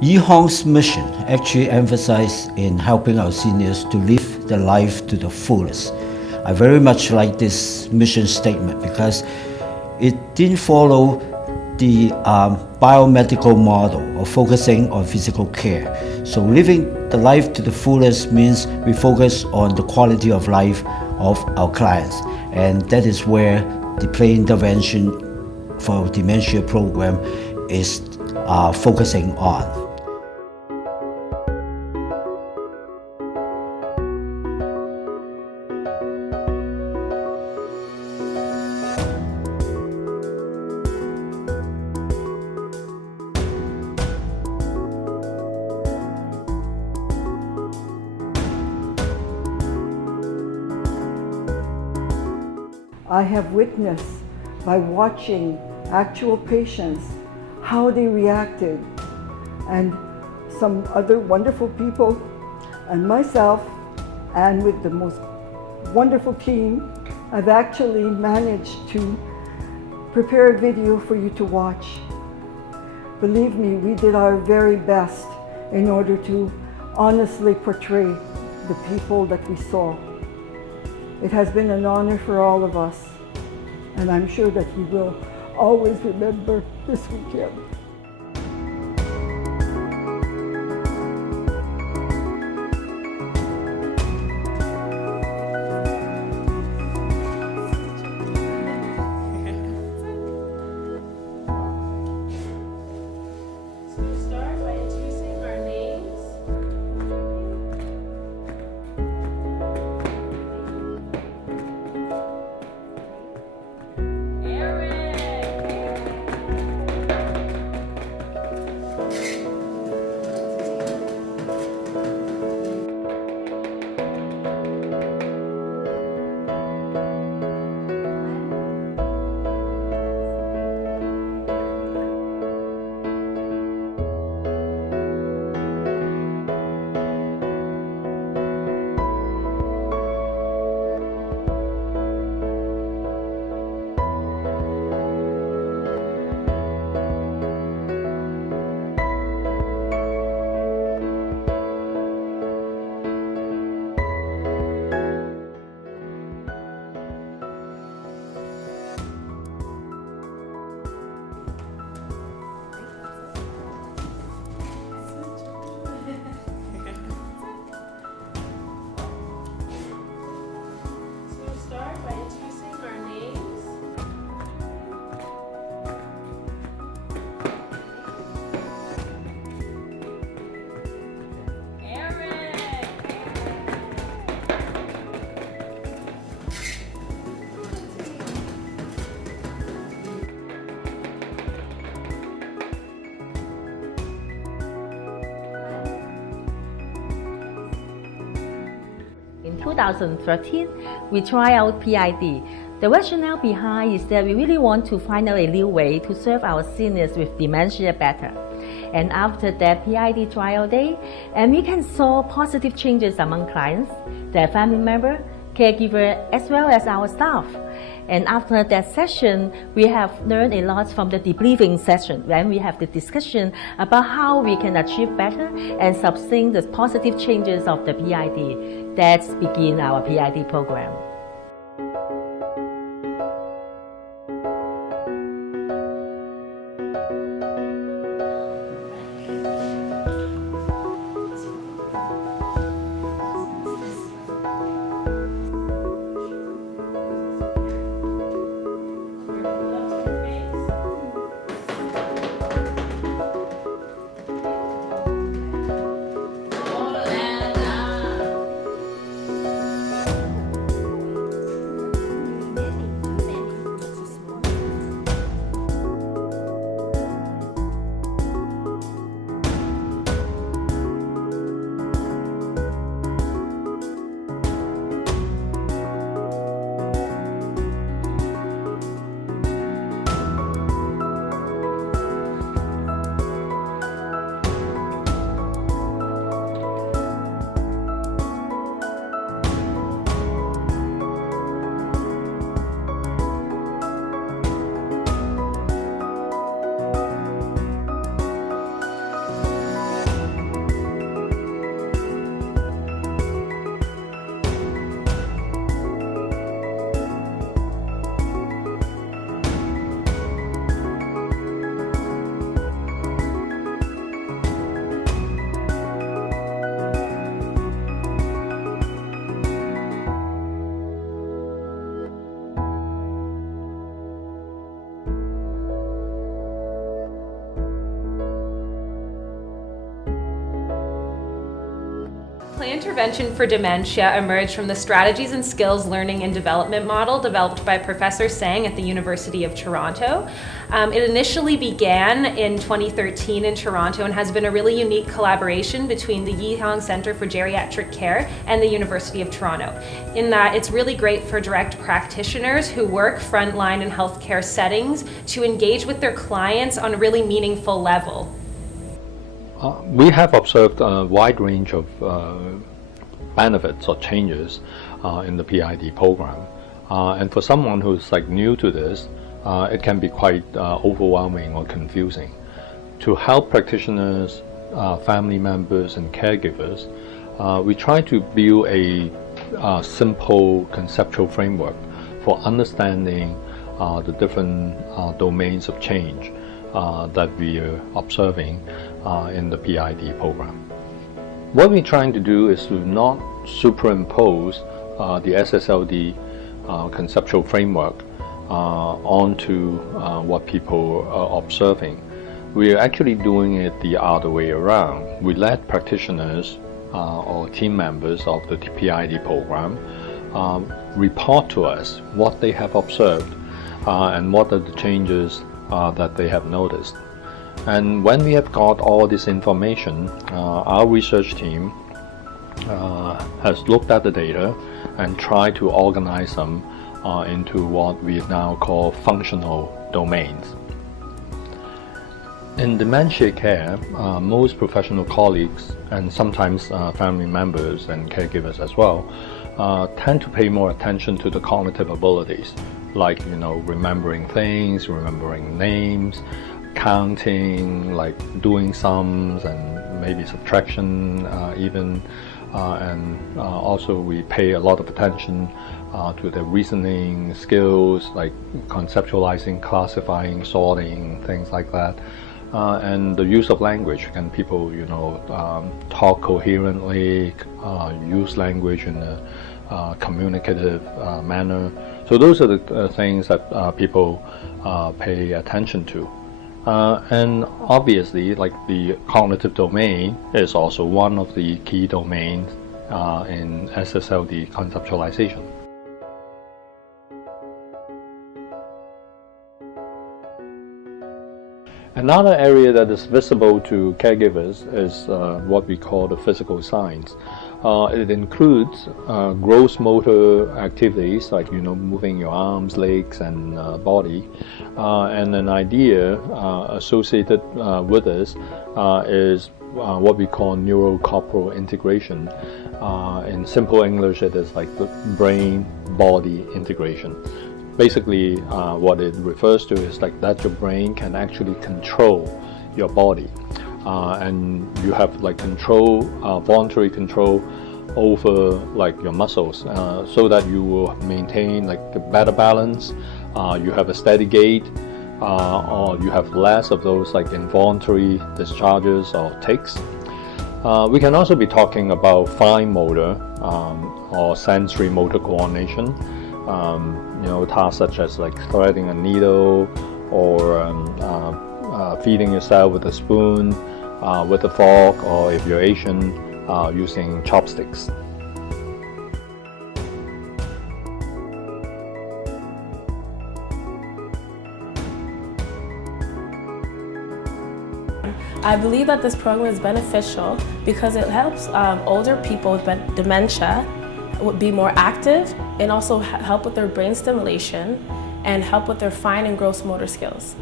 Yihong's mission actually emphasized in helping our seniors to live their life to the fullest. I very much like this mission statement because it didn't follow the biomedical model of focusing on physical care. So living the life to the fullest means we focus on the quality of life of our clients, and that is where the play intervention for our dementia program is focusing on. I have witnessed by watching actual patients how they reacted, and some other wonderful people and myself, and with the most wonderful team, I've actually managed to prepare a video for you to watch. Believe me, we did our very best in order to honestly portray the people that we saw. It has been an honor for all of us, and I'm sure that he will always remember this weekend. In 2013, we tried out PID. The rationale behind is that we really want to find out a new way to serve our seniors with dementia better. And after that PID trial day, and we can saw positive changes among clients, their family member, caregiver, as well as our staff. And after that session, we have learned a lot from the debriefing session, when we have the discussion about how we can achieve better and sustain the positive changes of the PID. That's begin our PID program. Play intervention for dementia emerged from the strategies and skills learning and development model developed by Professor Sang at the University of Toronto. It initially began in 2013 in Toronto and has been a really unique collaboration between the Yi Hong Centre for Geriatric Care and the University of Toronto, in that it's really great for direct practitioners who work frontline in healthcare settings to engage with their clients on a really meaningful level. We have observed a wide range of benefits or changes in the PID program. And for someone who's new to this, it can be quite overwhelming or confusing. To help practitioners, family members, and caregivers, we try to build a simple conceptual framework for understanding the different domains of change that we are observing in the PID program. What we're trying to do is to not superimpose the SSLD conceptual framework onto what people are observing. We are actually doing it the other way around. We let practitioners or team members of the PID program report to us what they have observed and what are the changes that they have noticed. And when we have got all this information, our research team has looked at the data and tried to organize them into what we now call functional domains. In dementia care, most professional colleagues and sometimes family members and caregivers as well tend to pay more attention to the cognitive abilities, like remembering things, remembering names, counting, like doing sums and maybe subtraction even, and also we pay a lot of attention to the reasoning skills, like conceptualizing, classifying, sorting, things like that, and the use of language. Can people talk coherently, use language in a communicative manner? So those are the things that people pay attention to. And obviously, the cognitive domain is also one of the key domains in SSLD conceptualization. Another area that is visible to caregivers is what we call the physical signs. It includes gross motor activities like moving your arms, legs, and body. And an idea associated with this is what we call neurocorporal integration. In simple English, it is like the brain-body integration. Basically, what it refers to is that your brain can actually control your body. And you have control, voluntary control over your muscles, so that you will maintain a better balance. You have a steady gait, or you have less of those involuntary discharges or tics. We can also be talking about fine motor or sensory motor coordination. Tasks such as threading a needle or feeding yourself with a spoon, with a fork, or if you're Asian, using chopsticks. I believe that this program is beneficial because it helps older people with dementia be more active and also help with their brain stimulation and help with their fine and gross motor skills.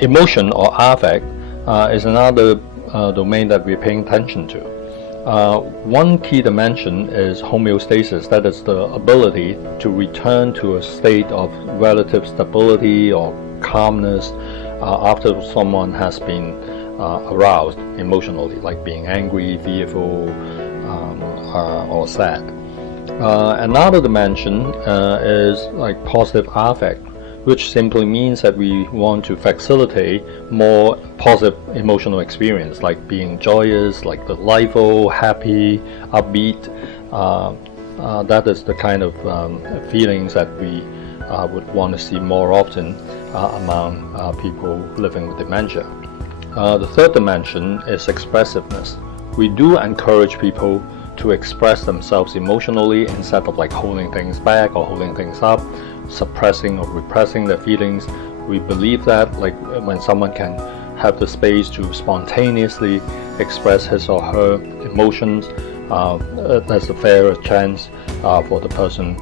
Emotion or affect is another domain that we're paying attention to. One key dimension is homeostasis, that is the ability to return to a state of relative stability or calmness after someone has been aroused emotionally, like being angry, fearful, or sad. Another dimension is positive affect, which simply means that we want to facilitate more positive emotional experience, like being joyous, delightful, happy, upbeat, that is the kind of feelings that we would want to see more often among people living with dementia. The third dimension is expressiveness. We do encourage people to express themselves emotionally instead of like holding things back or holding things up, suppressing or repressing their feelings. We believe that like when someone can have the space to spontaneously express his or her emotions, there's a fairer chance for the person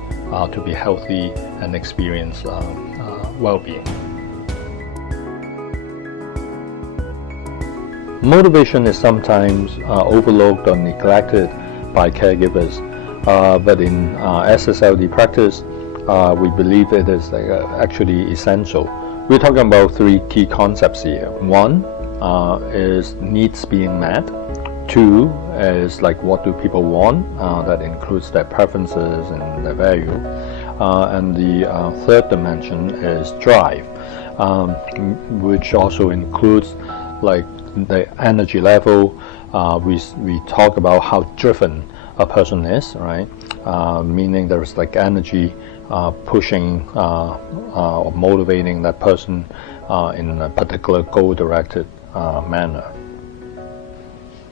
to be healthy and experience well-being. Motivation is sometimes overlooked or neglected by caregivers, but in SSLD practice, we believe it is actually essential. We're talking about three key concepts here. One is needs being met. Two is like what do people want, that includes their preferences and their value. And the third dimension is drive, which also includes like the energy level. We talk about how driven a person is, right? Meaning there's like energy pushing or motivating that person in a particular goal-directed manner.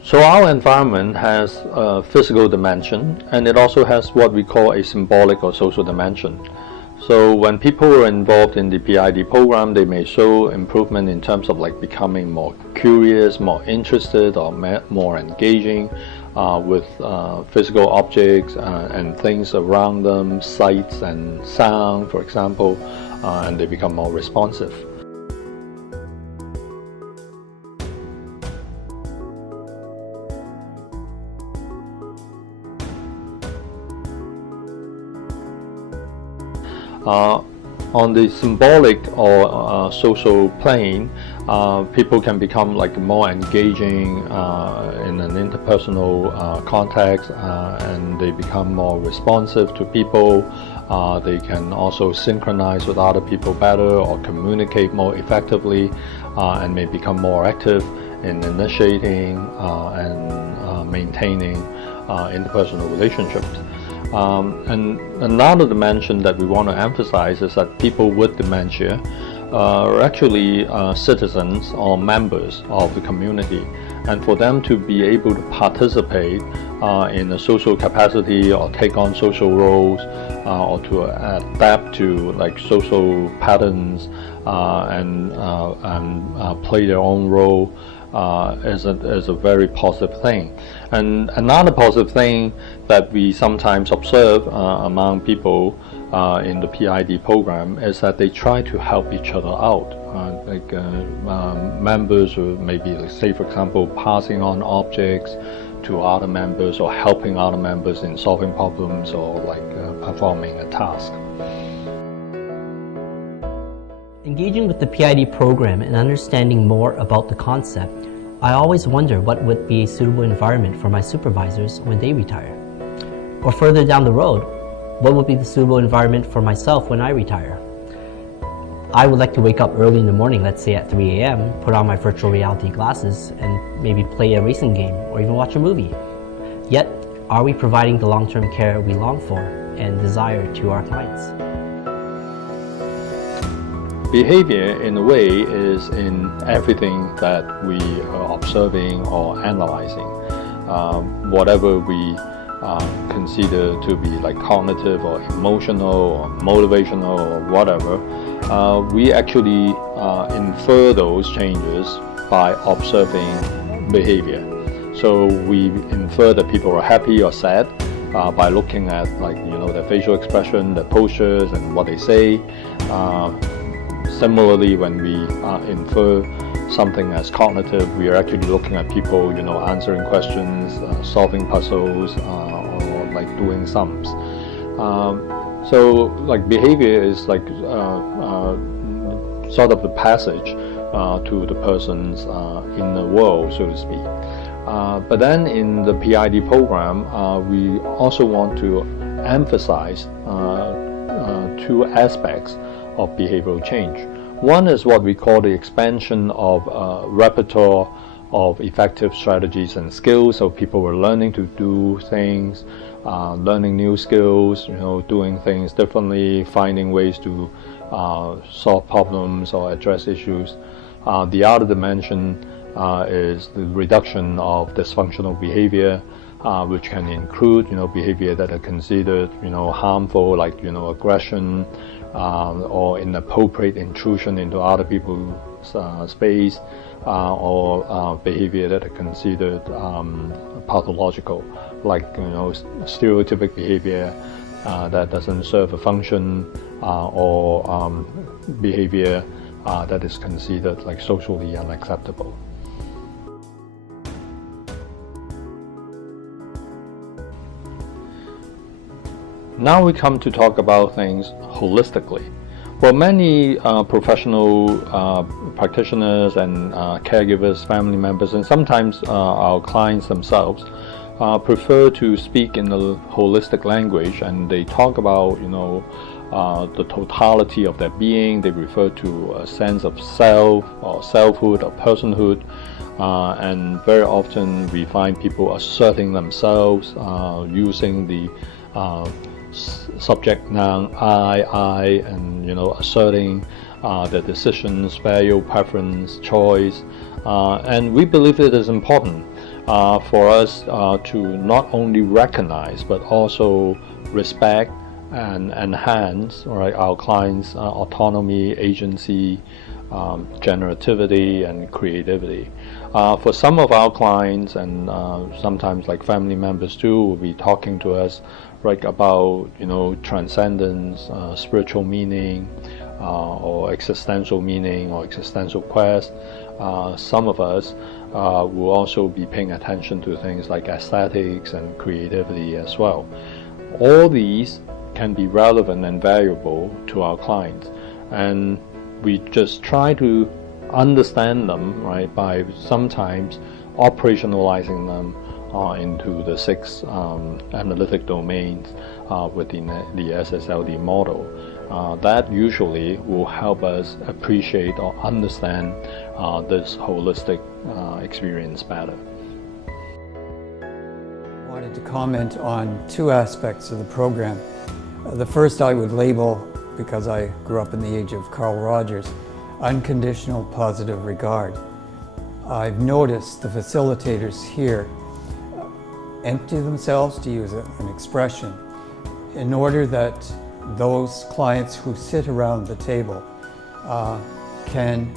So our environment has a physical dimension, and it also has what we call a symbolic or social dimension. So when people are involved in the PID program, they may show improvement in terms of like becoming more curious, more interested, or more engaging with physical objects and things around them, sights and sound, for example, and they become more responsive. On the symbolic or social plane, people can become like more engaging in an interpersonal context, and they become more responsive to people. They can also synchronize with other people better or communicate more effectively, and may become more active in initiating and maintaining interpersonal relationships. And another dimension that we want to emphasize is that people with dementia are actually citizens or members of the community, and for them to be able to participate in a social capacity or take on social roles or to adapt to like social patterns and play their own role is a very positive thing. And another positive thing that we sometimes observe among people in the PID program is that they try to help each other out. Members who maybe, say for example, passing on objects to other members or helping other members in solving problems or performing a task. Engaging with the PID program and understanding more about the concept, I always wonder what would be a suitable environment for my supervisors when they retire. Or further down the road, what would be the suitable environment for myself when I retire? I would like to wake up early in the morning, let's say at 3 a.m., put on my virtual reality glasses and maybe play a racing game or even watch a movie. Yet, are we providing the long-term care we long for and desire to our clients? Behavior, in a way, is in everything that we are observing or analyzing. Whatever we consider to be like cognitive or emotional or motivational or whatever, we actually infer those changes by observing behavior. So we infer that people are happy or sad by looking at their facial expression, their postures, and what they say. Similarly, when we infer something as cognitive, we are actually looking at people, answering questions, solving puzzles, or doing sums. So behavior is sort of the passage to the person's inner world, so to speak. But then in the PID program, we also want to emphasize two aspects of behavioral change. One is what we call the expansion of repertoire of effective strategies and skills. So people were learning to do things, learning new skills, doing things differently, finding ways to solve problems or address issues. The other dimension is the reduction of dysfunctional behavior, which can include, behavior that are considered, harmful, like, aggression, or inappropriate intrusion into other people's space, or behavior that are considered pathological, like, stereotypic behavior that doesn't serve a function, or behavior that is considered like socially unacceptable. Now we come to talk about things holistically. For many professional practitioners and caregivers, family members, and sometimes our clients themselves prefer to speak in the holistic language, and they talk about, the totality of their being. They refer to a sense of self or selfhood or personhood, and very often we find people asserting themselves using the subject noun I, and asserting their decisions, value, preference, choice, and we believe it is important for us to not only recognize but also respect and enhance, our clients' autonomy, agency, generativity, and creativity. For some of our clients, and sometimes like family members too, will be talking to us about transcendence, spiritual meaning, or existential meaning, or existential quest. Some of us will also be paying attention to things like aesthetics and creativity as well. All these can be relevant and valuable to our clients, and we just try to understand them, by sometimes operationalizing them into the 6 analytic domains within the SSLD model. That usually will help us appreciate or understand this holistic experience better. I wanted to comment on 2 aspects of the program. The first I would label, because I grew up in the age of Carl Rogers, unconditional positive regard. I've noticed the facilitators here empty themselves, to use an expression, in order that those clients who sit around the table can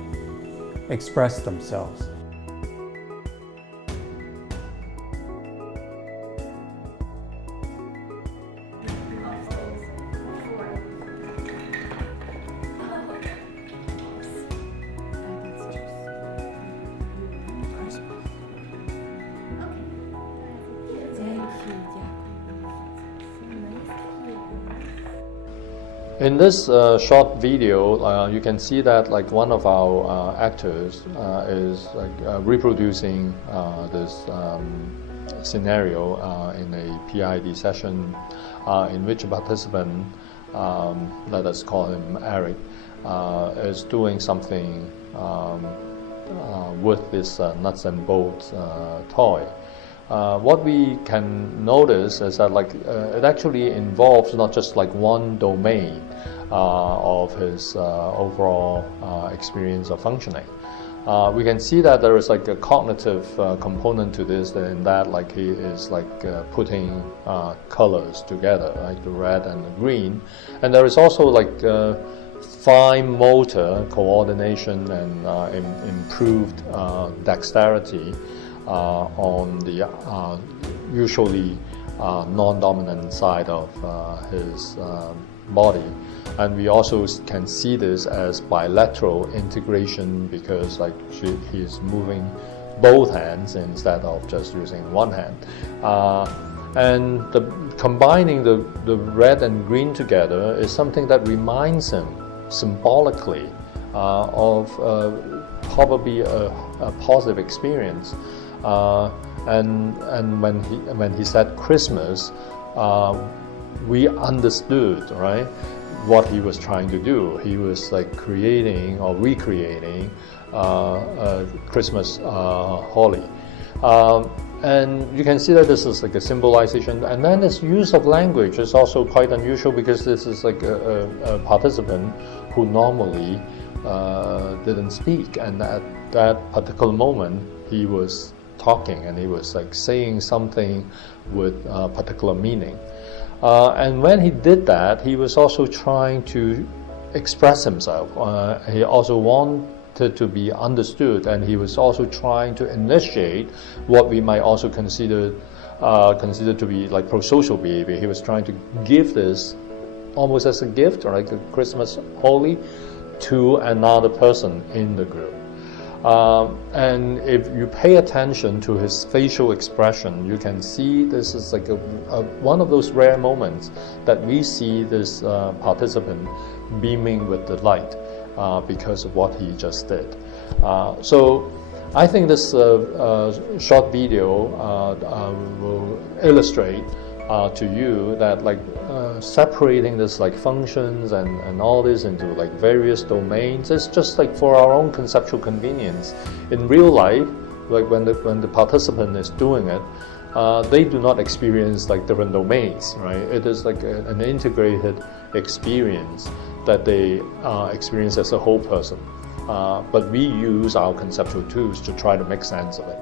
express themselves. In this short video, you can see that one of our actors is reproducing this scenario in a PID session in which a participant, let us call him Eric, is doing something with this nuts and bolts toy. What we can notice is that it actually involves not just one domain of his overall experience of functioning. We can see that there is a cognitive component to this, in that he is putting colors together, the red and the green, and there is also fine motor coordination and improved dexterity on the usually non-dominant side of his body. And we also can see this as bilateral integration, because he is moving both hands instead of just using one hand. And combining the red and green together is something that reminds him symbolically of probably a positive experience. And when he said Christmas, we understood, what he was trying to do. He was like creating or recreating a Christmas holly. And you can see that this is like a symbolization, and then this use of language is also quite unusual because this is like a participant who normally didn't speak, and at that particular moment he was talking and he was like saying something with a particular meaning. And when he did that, he was also trying to express himself. He also wanted to be understood, and he was also trying to initiate what we might also consider to be like pro-social behavior. He was trying to give this almost as a gift, or like a Christmas holly, to another person in the group. And if you pay attention to his facial expression, you can see this is like one of those rare moments that we see this participant beaming with delight because of what he just did. So I think this short video will illustrate to you that like separating this like functions and all this into like various domains is just like for our own conceptual convenience. In real life, like when the participant is doing it, they do not experience like different domains, right? It is like an integrated experience that they experience as a whole person. But we use our conceptual tools to try to make sense of it.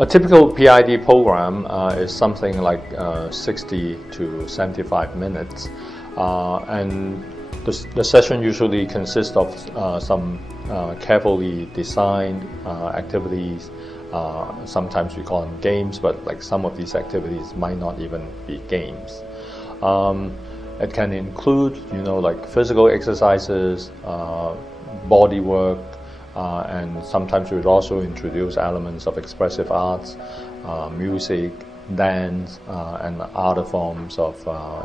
A typical PID program is something like 60 to 75 minutes, and the session usually consists of some carefully designed activities. Sometimes we call them games, but like some of these activities might not even be games. It can include, like physical exercises, body work, and sometimes we would also introduce elements of expressive arts, music, dance, and other forms of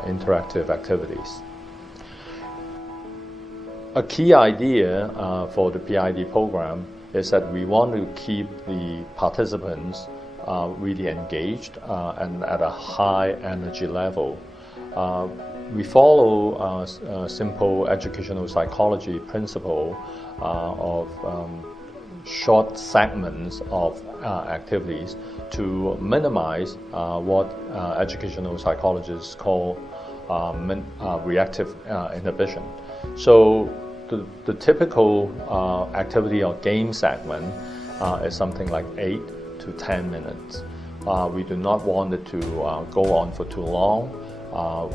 interactive activities. A key idea for the PID program is that we want to keep the participants really engaged and at a high energy level. We follow a simple educational psychology principle of short segments of activities to minimize what educational psychologists call reactive inhibition. So the typical activity or game segment is something like 8 to 10 minutes. We do not want it to go on for too long.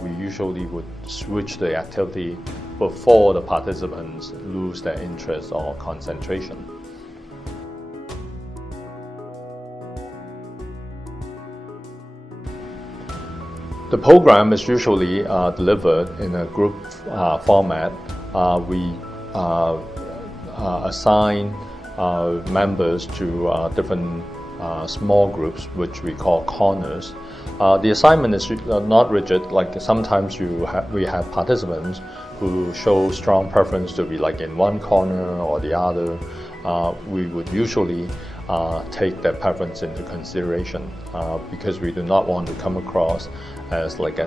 We usually would switch the activity before the participants lose their interest or concentration. The program is usually delivered in a group format. We assign members to different small groups, which we call corners. The assignment is not rigid. Like sometimes we have participants who show strong preference to be like in one corner or the other. We would usually take their preference into consideration because we do not want to come across as like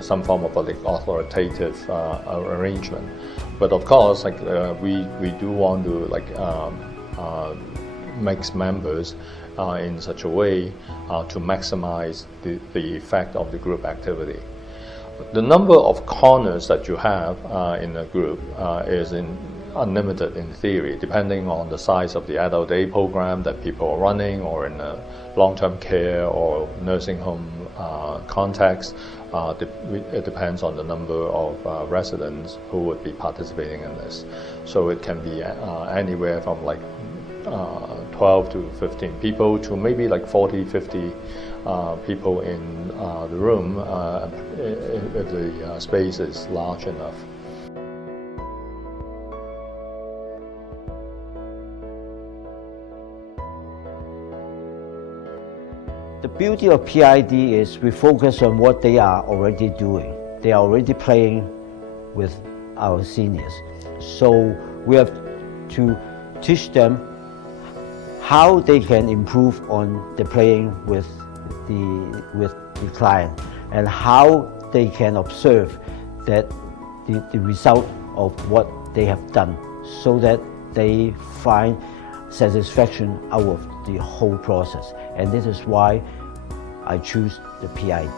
some form of like authoritative arrangement. But of course, like we do want to like mix members in such a way to maximize the effect of the group activity. The number of corners that you have in a group is unlimited in theory, depending on the size of the adult day program that people are running, or in a long-term care or nursing home context. It depends on the number of residents who would be participating in this. So it can be anywhere from like 12 to 15 people to maybe like 40, 50 people in the room if the space is large enough. The beauty of PID is we focus on what they are already doing. They are already playing with our seniors. So we have to teach them how they can improve on the playing with the client, and how they can observe that the result of what they have done, so that they find satisfaction out of the whole process. And this is why I choose the PID.